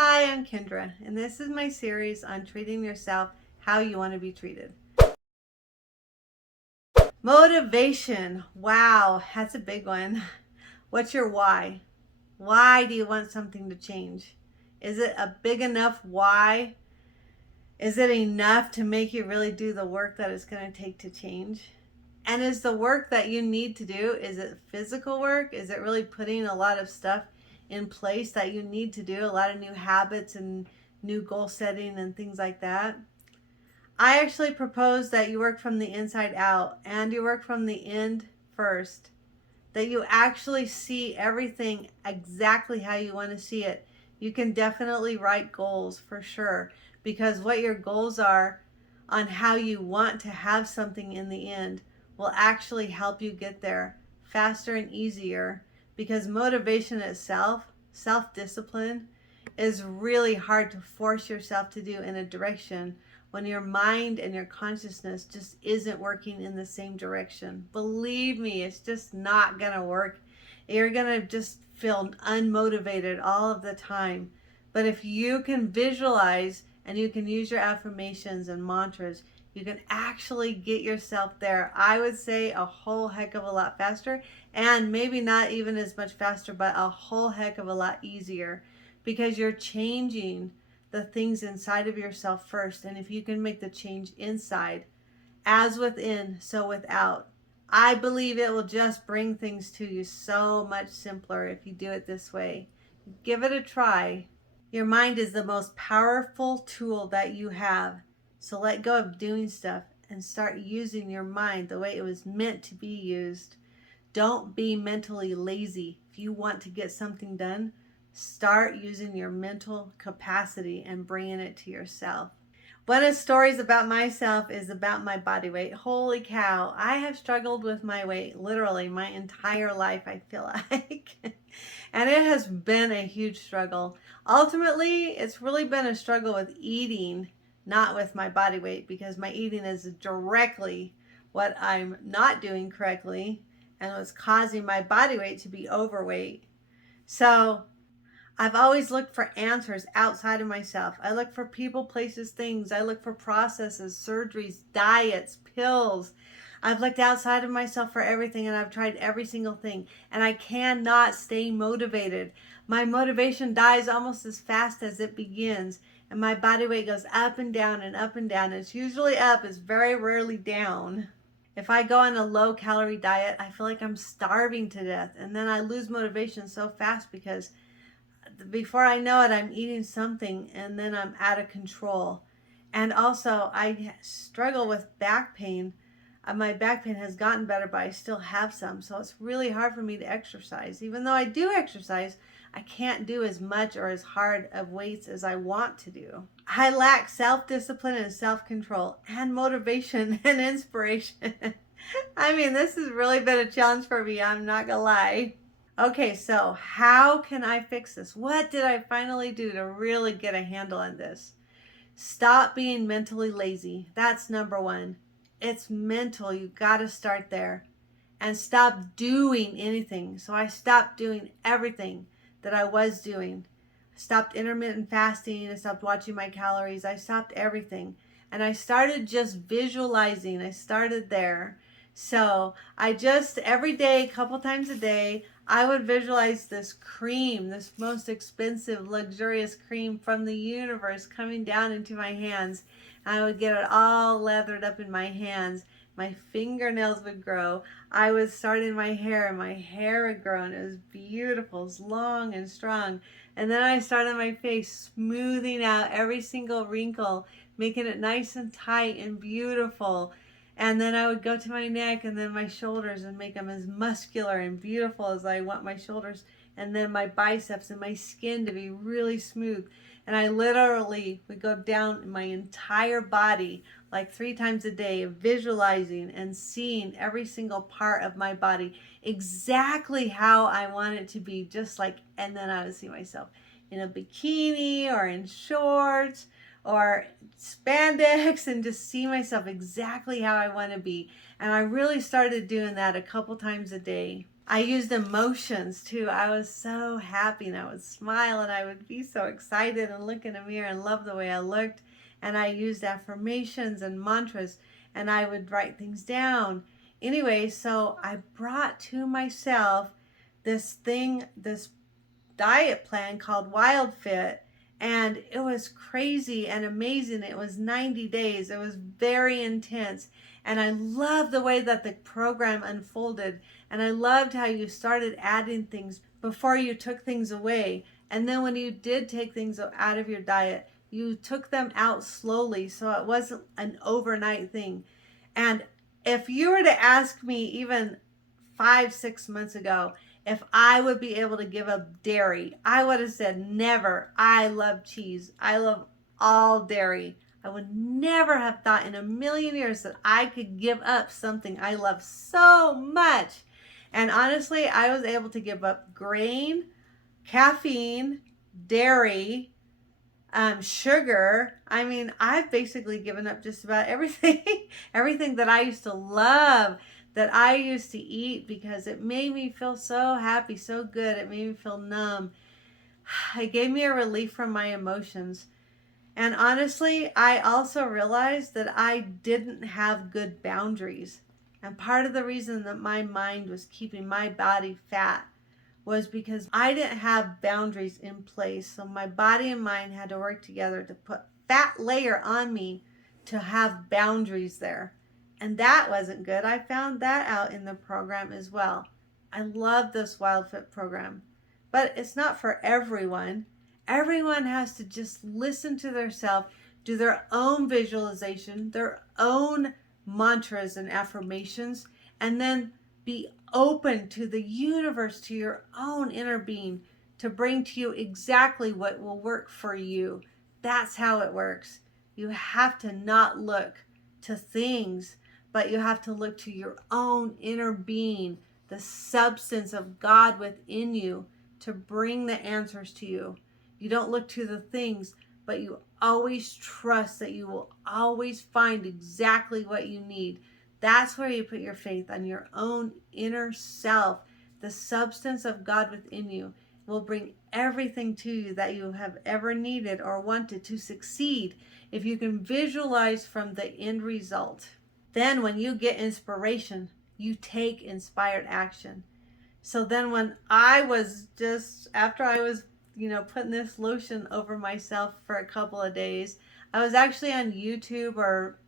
Hi, I'm Kendra, and this is my series on treating yourself how you want to be treated. Motivation. Wow, that's a big one. What's your why? Why do you want something to change? Is it a big enough why? Is it enough to make you really do the work that it's going to take to change? And is the work that you need to do, is it physical work? Is it really putting a lot of stuff in place that you need to do, a lot of new habits and new goal setting and things like that? I actually propose that you work from the inside out and you work from the end first, that you actually see everything exactly how you want to see it. You can definitely write goals for sure, because what your goals are on how you want to have something in the end will actually help you get there faster and easier, because motivation itself, self-discipline, is really hard to force yourself to do in a direction when your mind and your consciousness just isn't working in the same direction. Believe me, it's just not gonna work. You're gonna just feel unmotivated all of the time. But if you can visualize and you can use your affirmations and mantras, you can actually get yourself there. I would say a whole heck of a lot faster, and maybe not even as much faster, but a whole heck of a lot easier, because you're changing the things inside of yourself first. And if you can make the change inside, as within, so without, I believe it will just bring things to you so much simpler if you do it this way. Give it a try. Your mind is the most powerful tool that you have. So let go of doing stuff and start using your mind the way it was meant to be used. Don't be mentally lazy. If you want to get something done, start using your mental capacity and bringing it to yourself. One of the stories about myself is about my body weight. Holy cow, I have struggled with my weight literally my entire life, I feel like. And it has been a huge struggle. Ultimately, it's really been a struggle with eating, not with my body weight, because my eating is directly what I'm not doing correctly and what's causing my body weight to be overweight. So I've always looked for answers outside of myself. I look for people, places, things. I look for processes, surgeries, diets, pills. I've looked outside of myself for everything, and I've tried every single thing, and I cannot stay motivated. My motivation dies almost as fast as it begins, and my body weight goes up and down and up and down. It's usually up, it's very rarely down. If I go on a low calorie diet, I feel like I'm starving to death, and then I lose motivation so fast, because before I know it, I'm eating something and then I'm out of control. And also, I struggle with back pain. My back pain has gotten better, but I still have some. So it's really hard for me to exercise. Even though I do exercise, I can't do as much or as hard of weights as I want to do. I lack self-discipline and self-control and motivation and inspiration. I mean, this has really been a challenge for me, I'm not gonna lie. Okay, so how can I fix this? What did I finally do to really get a handle on this? Stop being mentally lazy. That's number one. It's mental. You got to start there. And stop doing anything. So I stopped doing everything that I was doing. I stopped intermittent fasting. I stopped watching my calories. I stopped everything. And I started just visualizing. I started there. So I just, every day, a couple times a day, I would visualize this cream, this most expensive, luxurious cream from the universe coming down into my hands. I would get it all lathered up in my hands. My fingernails would grow. I would start in my hair, and my hair would grow, and it was beautiful. It was long and strong. And then I started my face, smoothing out every single wrinkle, making it nice and tight and beautiful. And then I would go to my neck and then my shoulders and make them as muscular and beautiful as I want my shoulders. And then my biceps and my skin to be really smooth. And I literally would go down my entire body like 3 times a day, visualizing and seeing every single part of my body exactly how I want it to be, just like, and then I would see myself in a bikini or in shorts or spandex, and just see myself exactly how I want to be. And I really started doing that a couple times a day. I used emotions too. I was so happy and I would smile and I would be so excited and look in the mirror and love the way I looked. And I used affirmations and mantras and I would write things down. Anyway, so I brought to myself this diet plan called Wild Fit, and it was crazy and amazing. It was 90 days. It was very intense. And I loved the way that the program unfolded. And I loved how you started adding things before you took things away. And then when you did take things out of your diet, you took them out slowly. So it wasn't an overnight thing. And if you were to ask me even 5, 6 months ago, if I would be able to give up dairy, I would have said never. I love cheese. I love all dairy. I would never have thought in a million years that I could give up something I love so much. And honestly, I was able to give up grain, caffeine, dairy, sugar. I mean, I've basically given up just about everything, everything that I used to love, that I used to eat because it made me feel so happy, so good. It made me feel numb. It gave me a relief from my emotions. And honestly, I also realized that I didn't have good boundaries. And part of the reason that my mind was keeping my body fat was because I didn't have boundaries in place. So my body and mind had to work together to put fat layer on me to have boundaries there. And that wasn't good. I found that out in the program as well. I love this Wild Fit program, but it's not for everyone. Everyone has to just listen to themselves, do their own visualization, their own mantras and affirmations, and then be open to the universe, to your own inner being, to bring to you exactly what will work for you. That's how it works. You have to not look to things, but you have to look to your own inner being, the substance of God within you, to bring the answers to you. You don't look to the things, but you always trust that you will always find exactly what you need. That's where you put your faith on your own inner self. The substance of God within you will bring everything to you that you have ever needed or wanted to succeed if you can visualize from the end result. Then when you get inspiration, you take inspired action. So then when I was after I was, putting this lotion over myself for a couple of days, I was actually on YouTube or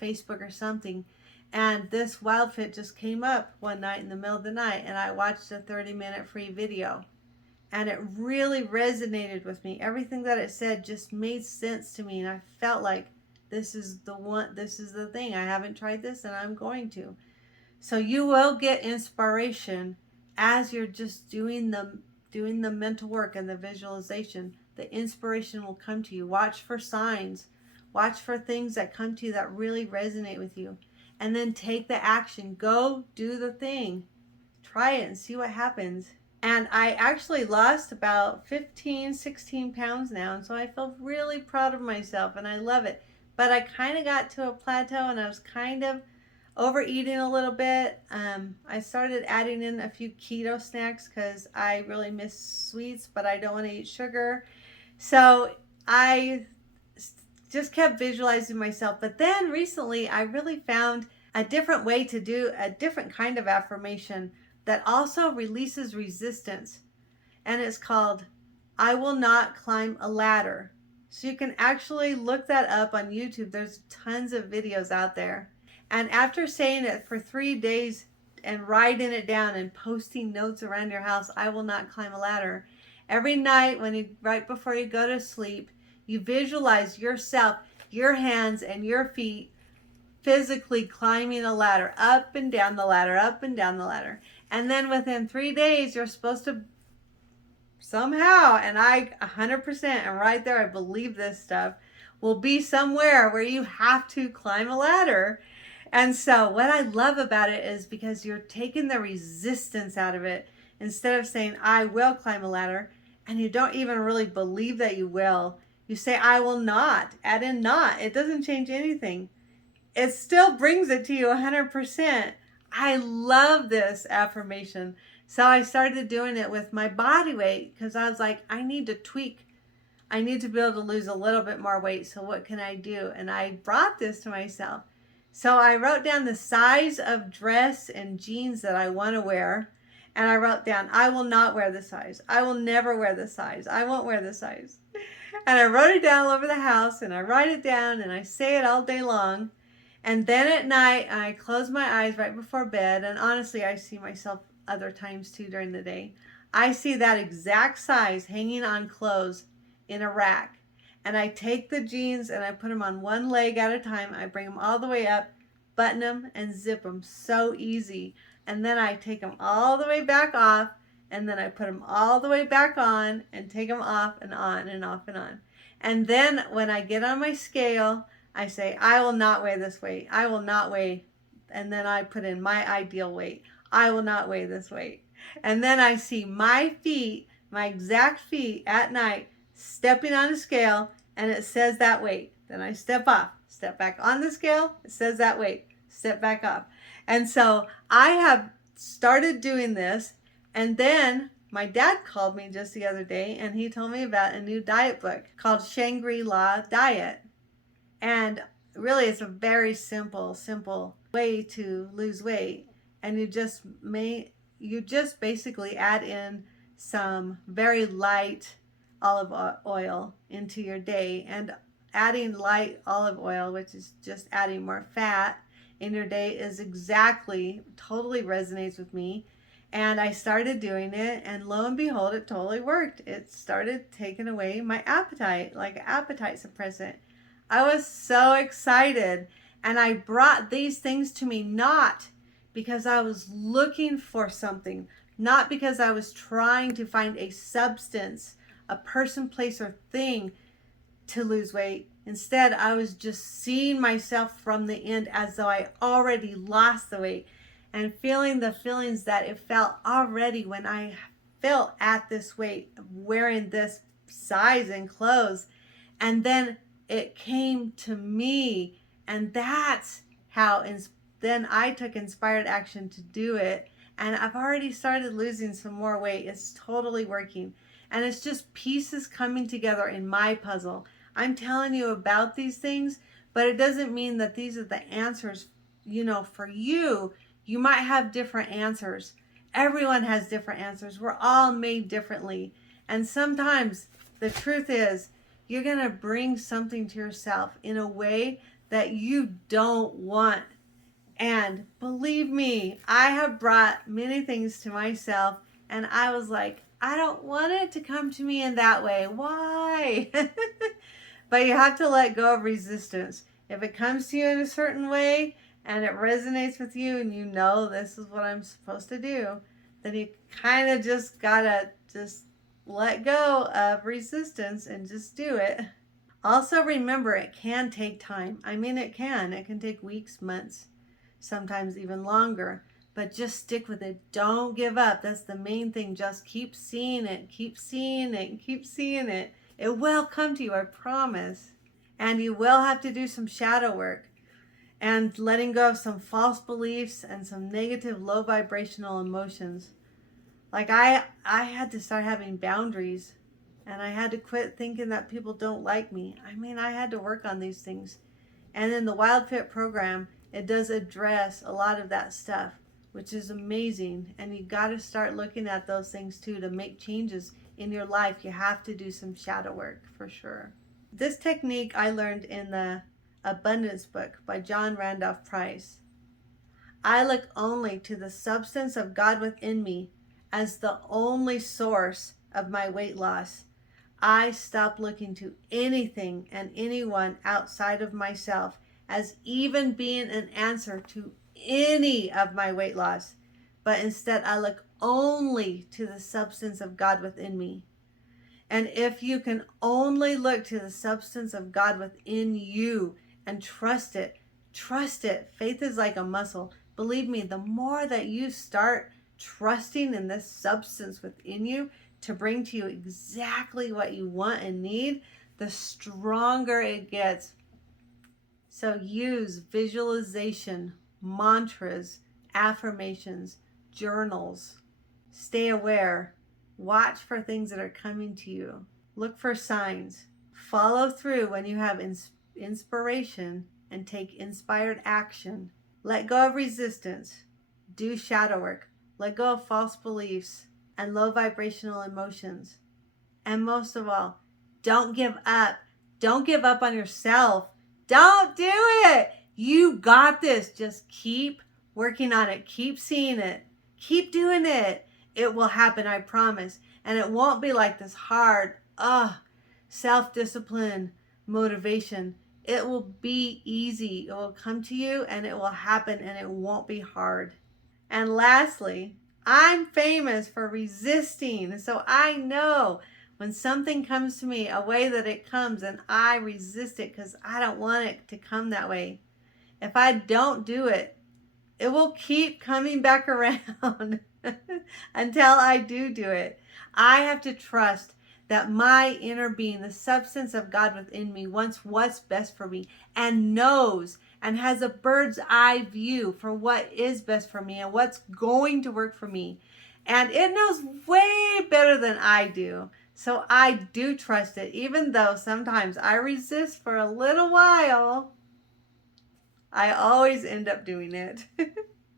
Facebook or something. And this Wild Fit just came up one night in the middle of the night, and I watched a 30-minute free video. And it really resonated with me. Everything that it said just made sense to me. And I felt like this is the thing. I haven't tried this and I'm going to. So you will get inspiration as you're just doing the mental work and the visualization. The inspiration will come to you. Watch for signs. Watch for things that come to you that really resonate with you. And then take the action. Go do the thing. Try it and see what happens. And I actually lost about 15, 16 pounds now. And so I feel really proud of myself and I love it. But I kind of got to a plateau and I was kind of overeating a little bit. I started adding in a few keto snacks because I really miss sweets, but I don't want to eat sugar. So I just kept visualizing myself. But then recently I really found a different way to do a different kind of affirmation that also releases resistance. And it's called, I will not climb a ladder. So you can actually look that up on YouTube. There's tons of videos out there. And after saying it for 3 days and writing it down and posting notes around your house, I will not climb a ladder. Every night right before you go to sleep, you visualize yourself, your hands and your feet physically climbing a ladder, up and down the ladder, up and down the ladder. And then within 3 days, you're supposed to somehow, and I 100% am right there, I believe this stuff, will be somewhere where you have to climb a ladder. And so what I love about it is because you're taking the resistance out of it. Instead of saying, I will climb a ladder, and you don't even really believe that you will, you say, I will not. Add in not. It doesn't change anything. It still brings it to you 100%. I love this affirmation. So I started doing it with my body weight because I was like, I need to tweak. I need to be able to lose a little bit more weight. So what can I do? And I brought this to myself. So I wrote down the size of dress and jeans that I want to wear. And I wrote down, I will not wear this size. I will never wear this size. I won't wear this size. And I wrote it down all over the house, and I write it down and I say it all day long. And then at night, I close my eyes right before bed. And honestly, I see myself other times too during the day. I see that exact size hanging on clothes in a rack. And I take the jeans and I put them on one leg at a time. I bring them all the way up, button them, and zip them. So easy. And then I take them all the way back off. And then I put them all the way back on and take them off and on and off and on. And then when I get on my scale, I say, I will not weigh this weight. I will not weigh. And then I put in my ideal weight. I will not weigh this weight. And then I see my feet, my exact feet at night, stepping on a scale, and it says that weight. Then I step off, step back on the scale, it says that weight, step back off. And so I have started doing this. And then my dad called me just the other day, and he told me about a new diet book called Shangri-La Diet. And really, it's a very simple way to lose weight. And you just basically add in some very light olive oil into your day. And adding light olive oil, which is just adding more fat in your day, is totally resonates with me. And I started doing it, and lo and behold, it totally worked. It started taking away my appetite, like an appetite suppressant. I was so excited. And I brought these things to me not because I was looking for something, not because I was trying to find a substance, a person, place, or thing to lose weight. Instead, I was just seeing myself from the end as though I already lost the weight, and feeling the feelings that it felt already when I felt at this weight, wearing this size in clothes. And then it came to me, and that's how then I took inspired action to do it. And I've already started losing some more weight. It's totally working. And it's just pieces coming together in my puzzle. I'm telling you about these things, but it doesn't mean that these are the answers, for you. You might have different answers. Everyone has different answers. We're all made differently. And sometimes the truth is, you're going to bring something to yourself in a way that you don't want. And believe me, I have brought many things to myself, and I was like, I don't want it to come to me in that way. Why? But you have to let go of resistance. If it comes to you in a certain way and it resonates with you, and you know this is what I'm supposed to do, then you kind of just gotta just let go of resistance and just do it. Also remember, it can take time. I mean, it can take weeks, months, sometimes even longer, but just stick with it. Don't give up. That's the main thing. Just keep seeing it, keep seeing it, keep seeing it. It will come to you, I promise. And you will have to do some shadow work and letting go of some false beliefs and some negative low vibrational emotions. Like I had to start having boundaries, and I had to quit thinking that people don't like me. I mean, I had to work on these things. And in the Wild Fit program, it does address a lot of that stuff, which is amazing. And you got to start looking at those things too to make changes in your life. You have to do some shadow work for sure. This technique I learned in the Abundance book by John Randolph Price. I look only to the substance of God within me as the only source of my weight loss. I stop looking to anything and anyone outside of myself as even being an answer to any of my weight loss, but instead I look only to the substance of God within me. And if you can only look to the substance of God within you and trust it. Faith is like a muscle. Believe me, the more that you start trusting in this substance within you to bring to you exactly what you want and need, the stronger it gets. So use visualization, mantras, affirmations, journals, Stay aware. Watch for things that are coming to you. Look for signs. Follow through when you have inspiration and take inspired action. Let go of resistance. Do shadow work. Let go of false beliefs and low vibrational emotions. And most of all, don't give up. Don't give up on yourself. Don't do it. You got this. Just keep working on it. Keep seeing it. Keep doing it. It will happen, I promise. And it won't be like this hard, self-discipline, motivation. It will be easy. It will come to you and it will happen and it won't be hard. And lastly, I'm famous for resisting. So I know when something comes to me, a way that it comes, and I resist it because I don't want it to come that way. If I don't do it, it will keep coming back around until I do it. I have to trust that my inner being, the substance of God within me, wants what's best for me and knows and has a bird's eye view for what is best for me and what's going to work for me. And it knows way better than I do. So I do trust it, even though sometimes I resist for a little while. I always end up doing it.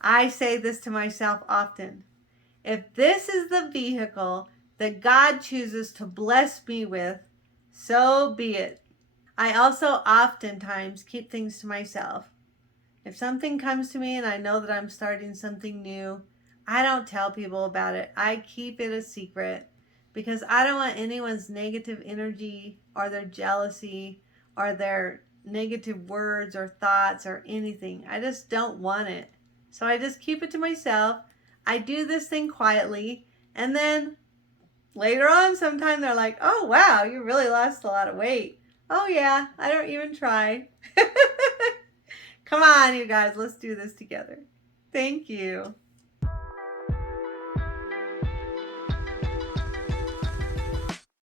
I say this to myself often. If this is the vehicle that God chooses to bless me with, so be it. I also oftentimes keep things to myself. If something comes to me and I know that I'm starting something new, I don't tell people about it. I keep it a secret because I don't want anyone's negative energy or their jealousy or their negative words or thoughts or anything. I just don't want it. So I just keep it to myself. I do this thing quietly, and then later on sometime they're like, oh wow, you really lost a lot of weight. Oh yeah, I don't even try. Come on, you guys, let's do this together. Thank you.